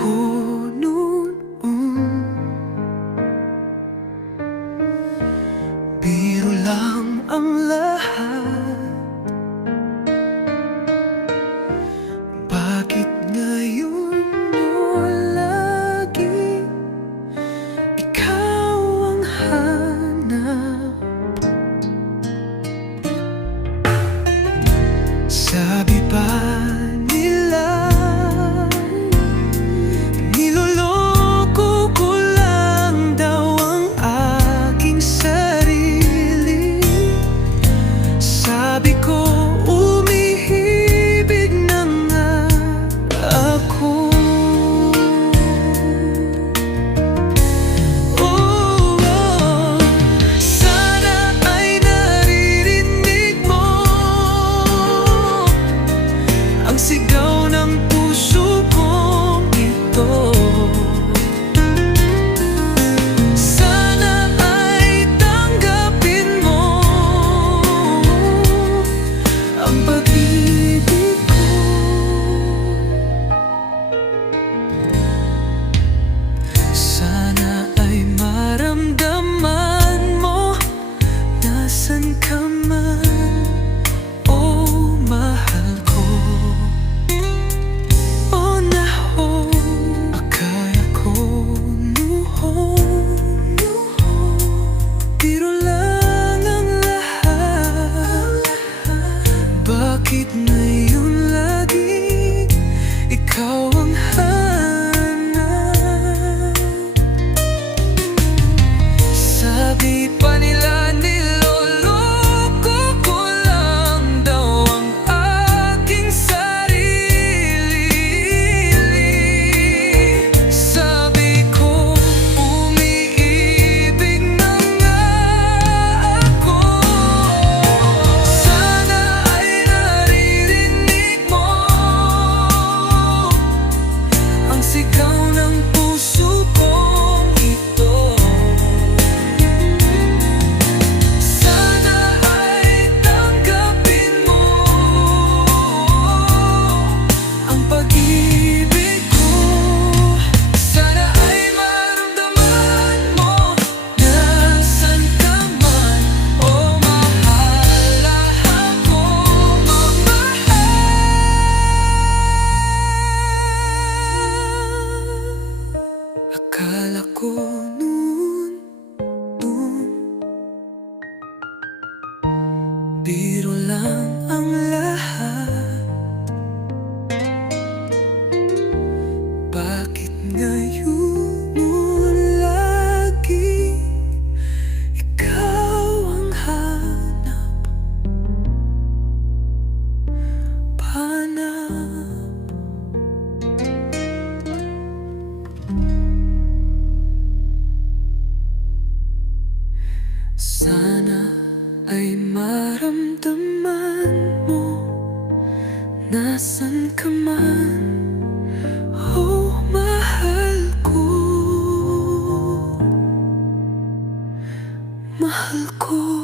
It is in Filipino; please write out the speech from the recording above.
ko noon. Biro lang ang lahat. Bakit ngayon mo lagi ikaw ang hanap? Sabi pa nila niloloko ko lang daw ang aking sarili. Sabi ko umihibig na nga ako. Sana ay naririnig mo ang sigaw ng puso kong ito. Sana ay tanggapin mo ang pag-ibig ko. Sana ay maramdaman mo nasan ka man, oh mahal ko. Biro lang ang lahat. Bakit ngayon lagi ikaw ang hanap? Sabi pa nila niloloko ko lang daw ang aking sarili. Sabi ko umiibig na nga ako. Sana ay naririnig mo ang sigaw ng puso kong ito. Sana ay tanggapin mo ang pag-ibig ko. Sana ay maramdaman mo nasan ka man, oh mahal ako mamahal. Akala ko noon biro lang ang lahat. Bakit ngayon mo lagi ikaw ang hanap? Hanap. Sana ay maramdaman mo nasan ka man, oh mahal ko. Mahal ko.